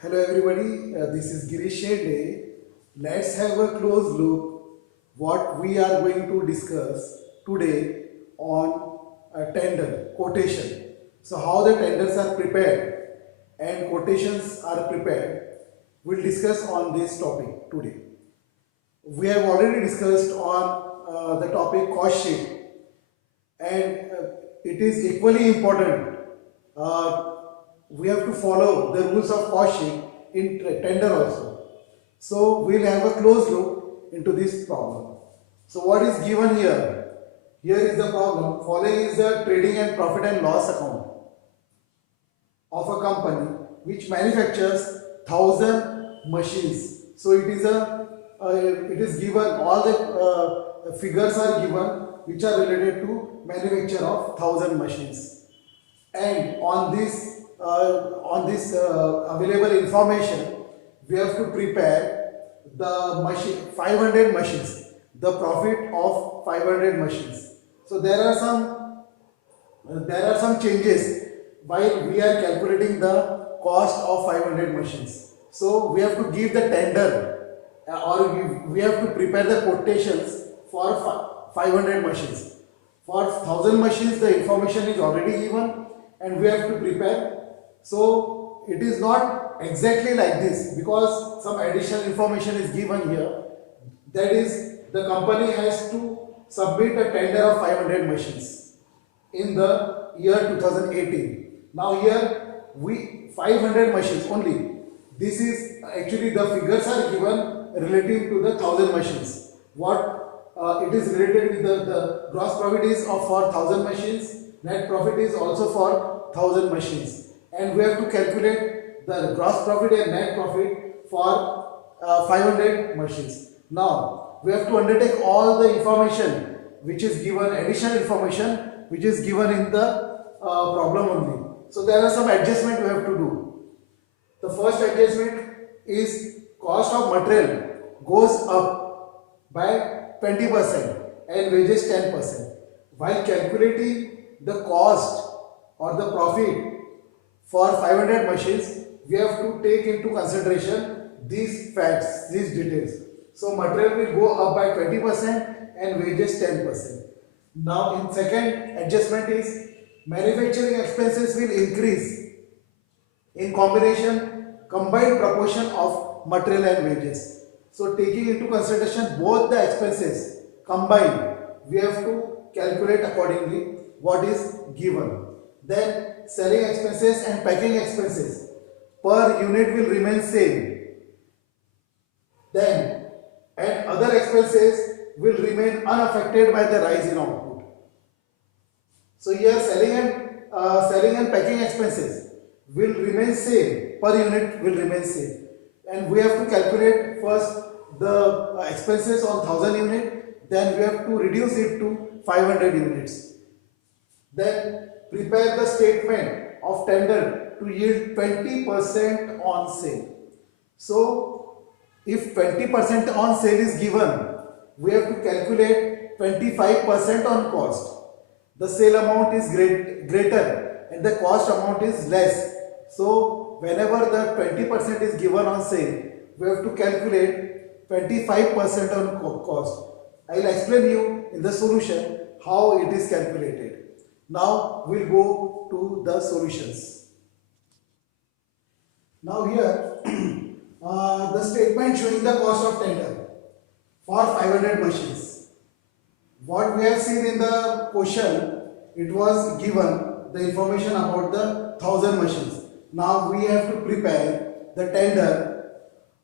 Hello everybody, this is Girish Shende. Let's have a close look what we are going to discuss today on a tender quotation. So how the tenders are prepared and quotations are prepared, we'll discuss on this topic today. We have already discussed on the topic cost sheet, and it is equally important. uh, we have to follow the rules of cost sheet in tender also. So we'll have a close look into this problem. So what is given here? Here is the problem. Following is the trading and profit and loss account of a company which manufactures 1,000 machines. So it is given, all the figures are given which are related to manufacture of 1,000 machines. And on this available information, we have to prepare the machine 500 machines, the profit of 500 machines. So there are some changes while we are calculating the cost of 500 machines. So we have to give the tender, or we have to prepare the quotations for 500 machines. For 1,000 machines the information is already given and we have to prepare. So it is not exactly like this because some additional information is given here. That is, the company has to submit a tender of 500 machines in the year 2018. Now here we 500 machines only. This is actually the figures are given relative to the 1,000 machines. What it is related with the gross profit is of for 1,000 machines, net profit is also for 1,000 machines, and we have to calculate the gross profit and net profit for 500 machines. Now we have to undertake all the information which is given, additional information which is given in the problem only. So there are some adjustment we have to do. The first adjustment is cost of material goes up by 20% and wages 10%. While calculating the cost or the profit for 500 machines, we have to take into consideration these facts, these details. So material will go up by 20% and wages 10%. Now in second adjustment is manufacturing expenses will increase in combined proportion of material and wages. So taking into consideration both the expenses combined, we have to calculate accordingly what is given. Then selling expenses and packing expenses per unit will remain same. Then and other expenses will remain unaffected by the rise in output. So here selling and packing expenses will remain same, per unit will remain same, and we have to calculate first the expenses on 1,000 unit, then we have to reduce it to 500 units. Then prepare the statement of tender to yield 20% on sale. So if 20% on sale is given, we have to calculate 25% on cost. The sale amount is greater and the cost amount is less. So whenever the 20% is given on sale, we have to calculate 25% on cost. I will explain you in the solution how it is calculated. Now we'll go to the solutions. Now here the statement showing the cost of tender for 500 machines. What we have seen in the question, it was given the information about the 1,000 machines. Now we have to prepare the tender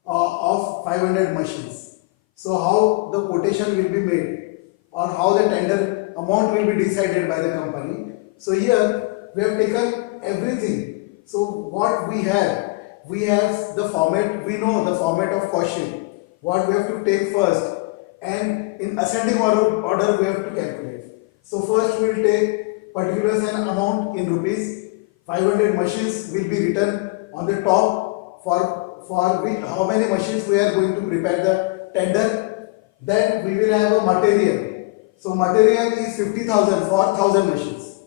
of 500 machines. So how the quotation will be made or how the tender amount will be decided by the company. So here we have taken everything. So what we have the format, we know the format of cost sheet. What we have to take first, and in ascending order we have to calculate. So first we will take particulars and amount in rupees. 500 machines will be written on the top for which how many machines we are going to prepare the tender. Then we will have a material. So material is 50,000 for 1,000 machines.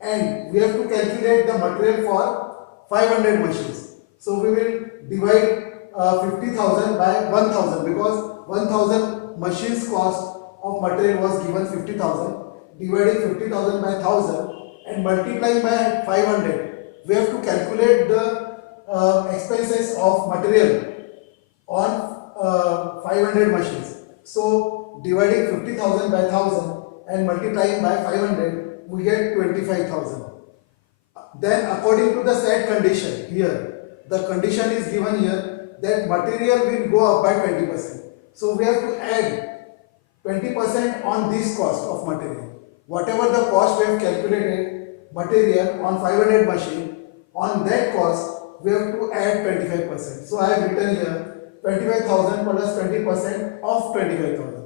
And we have to calculate the material for 500 machines. So we will divide 50,000 by 1,000 because 1,000 machines cost of material was given 50,000. Dividing 50,000 by 1,000 and multiplying by 500, we have to calculate the expenses of material on 500 machines. So dividing 50,000 by 1,000 and multiplying by 500, we get 25,000. Then according to the set condition here, the condition is given here that material will go up by 20%. So we have to add 20% on this cost of material. Whatever the cost we have calculated material on 500 machine, on that cost we have to add 25%. So I have written here 25,000 plus 20% of 25,000.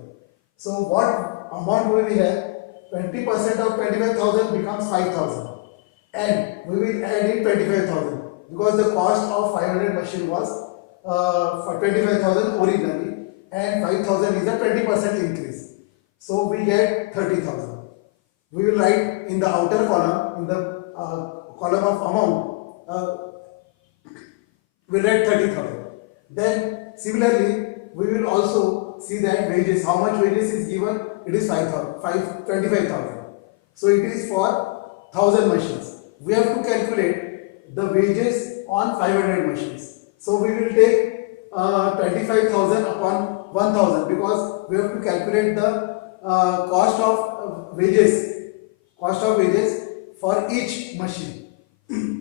So what amount we will have? 20% of 25,000 becomes 5,000 and we will add in 25,000 because the cost of 500 machine was for 25,000 originally and 5,000 is a 20% increase. So we get 30,000. We will write in the outer column, in the column of amount, we will write 30,000. Then similarly, we will also see that wages, how much wages is given? It is 25,000. So it is for 1,000 machines. We have to calculate the wages on 500 machines. So we will take 25,000 upon 1,000 because we have to calculate the cost of wages for each machine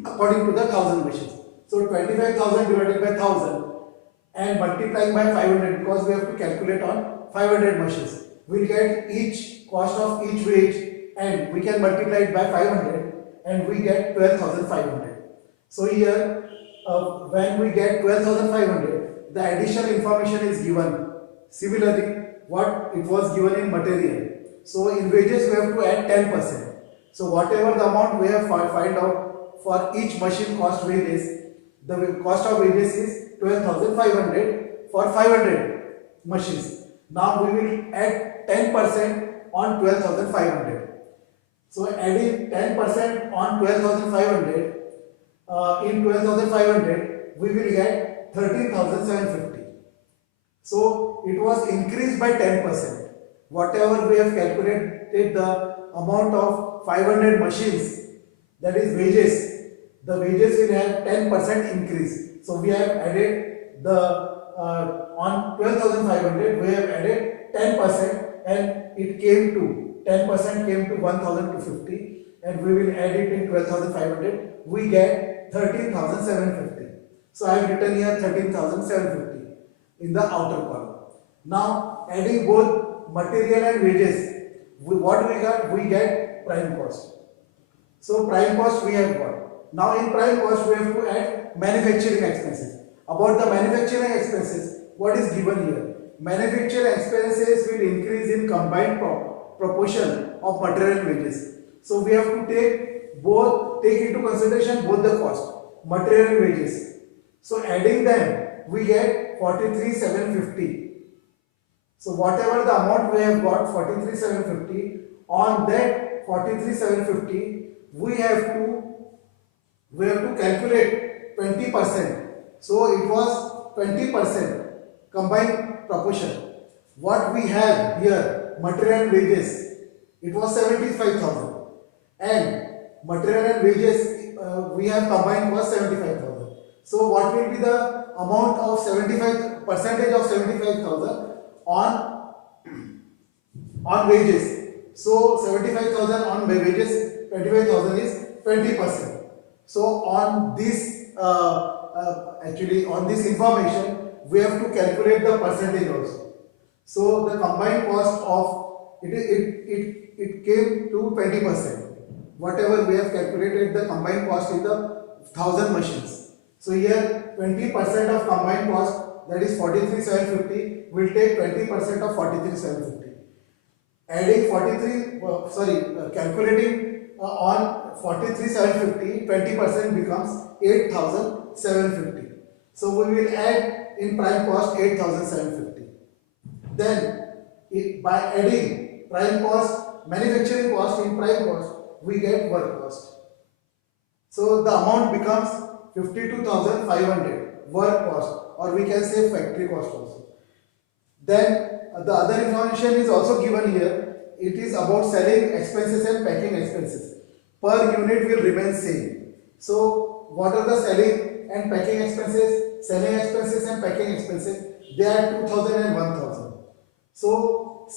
according to the 1,000 machines. So 25,000 divided by 1,000 and multiplying by 500 because we have to calculate on 500 machines. We will get each cost of each wage and we can multiply it by 500 and we get 12,500. So here when we get 12,500, the additional information is given. Similarly, what it was given in material. So in wages we have to add 10%. So whatever the amount we have find out for each machine cost wages, the cost of wages is 12,500 for 500 machines. Now we will add 10% on 12,500. So adding 10% on 12,500, in 12,500 we will get 13,750. So it was increased by 10%. Whatever we have calculated the amount of 500 machines, that is wages, the wages will have 10% increase. So we have added the on 12,500 we have added 10% and it came to 10% came to 1,250 and we will add it in 12,500, we get 13,750. So I have written here 13,750 in the outer column. Now adding both material and wages, what we got? We get prime cost. So prime cost we have got. Now in prime cost we have to add manufacturing expenses. About the manufacturing expenses, what is given here? Manufacturing expenses will increase in combined proportion of material and wages. So we have to take into consideration both the cost, material and wages. So adding them, we get 43,750. So whatever the amount we have got, 43,750, on that 43,750, we have to calculate 20%. So it was 20% combined proportion. What we have here, material and wages, it was 75,000 and material and wages we have combined was 75,000. So what will be the amount of 75 percentage of 75,000 on wages? So 75,000 on wages, 25,000 is 20%. So on this actually on this information we have to calculate the percentage also. So the combined cost of it came to 20%. Whatever we have calculated the combined cost in the 1,000 machines. So here 20% of combined cost, that is 43,750, will take 20% of 43,750. Adding calculating on 43,750, 20% becomes 8,750. So we will add in prime cost 8,750. Then by adding prime cost, manufacturing cost in prime cost, we get work cost. So the amount becomes 52,500 work cost, or we can say factory cost also. Then the other information is also given here. It is about selling expenses and packing expenses. Per unit will remain same. So what are the selling and packing expenses? Selling expenses and packing expenses, they are 2,000 and 1,000. So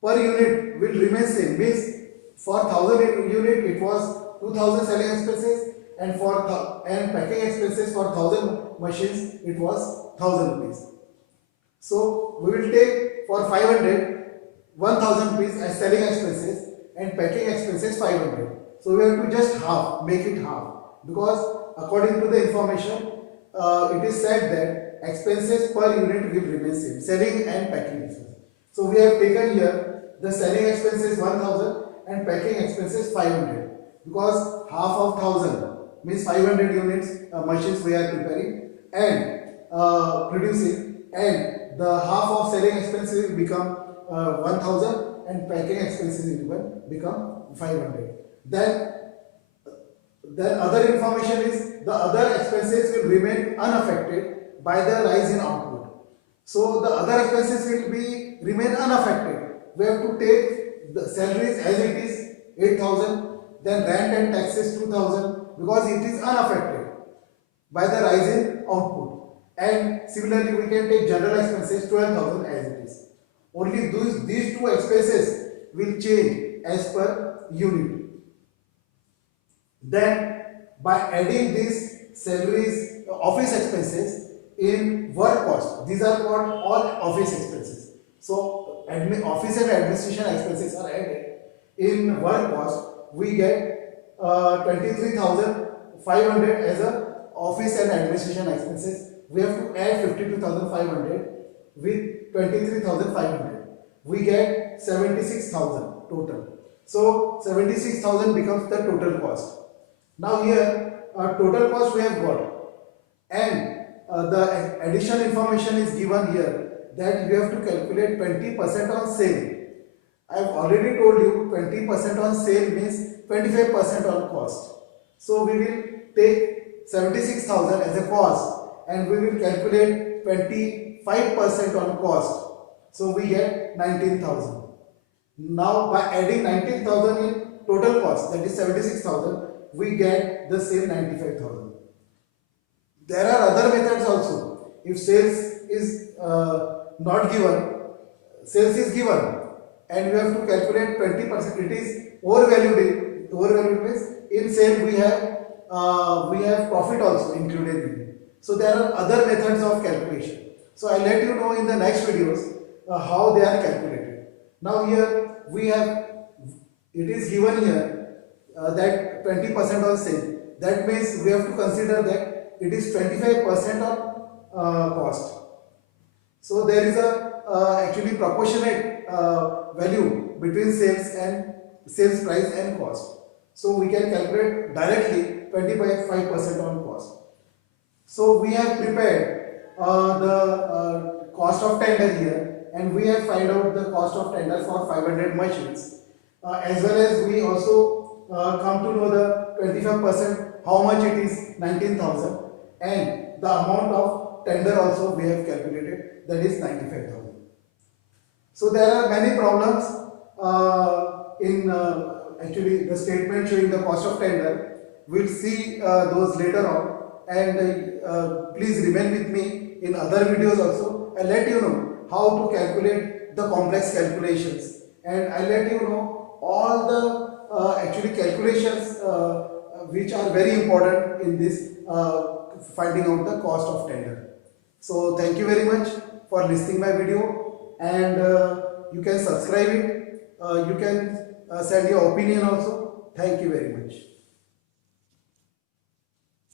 per unit will remain same. Means for 1,000 unit it was 2,000 selling expenses, and and packing expenses for 1,000 machines it was 1,000 rupees. So we will take for 1,000 rupees as selling expenses and packing expenses 500. So we have to just half, make it half, because according to the information it is said that expenses per unit will remain same, selling and packing expenses. So we have taken here the selling expenses 1,000 and packing expenses 500, because half of 1,000 means 500 units machines we are preparing and producing, and the half of selling expenses will become 1,000 and packing expenses will become 500. Then other information is the other expenses will remain unaffected by the rise in output. So the other expenses will be remain unaffected. We have to take the salaries as it is 8,000, then rent and taxes 2,000, because it is unaffected by the rise in output. And similarly we can take general expenses 12,000 as it is. Only these two expenses will change as per unit. Then by adding these salaries, office expenses in work cost, these are called all office expenses. So office and administration expenses are added in work cost. We get 23,500 as a office and administration expenses. We have to add 52,500 with 23,500. We get 76,000 total. So 76,000 becomes the total cost. Now here total cost we have got, and the additional information is given here that you have to calculate 20% on sale. I have already told you 20% on sale means 25% on cost. So we will take 76,000 as a cost and we will calculate 25% on cost. So we get 19,000. Now by adding 19,000 in total cost, that is 76,000, we get the same 95,000. There are other methods also. If sales is not given, sales is given, and you have to calculate 20%. It is overvalued. Overvalued means in sale we have profit also included in it. So there are other methods of calculation. So I'll let you know in the next videos how they are calculated. Now here we have, it is given here that 20% on sale. That means we have to consider that it is 25% on cost. So there is a actually proportionate value between sales price and cost. So we can calculate directly 25% on cost. So we have prepared the cost of tender here, and we have find out the cost of tender for 500 machines, as well as we also come to know the 25% how much it is, 19,000, and the amount of tender also we have calculated, that is 95,000. So there are many problems in actually the statement showing the cost of tender. We'll see those later on, and please remain with me in other videos also. I'll let you know how to calculate the complex calculations, and I'll let you know all the actually calculations which are very important in this finding out the cost of tender. So thank you very much for listening my video, and you can subscribe it, you can send your opinion also. Thank you very much.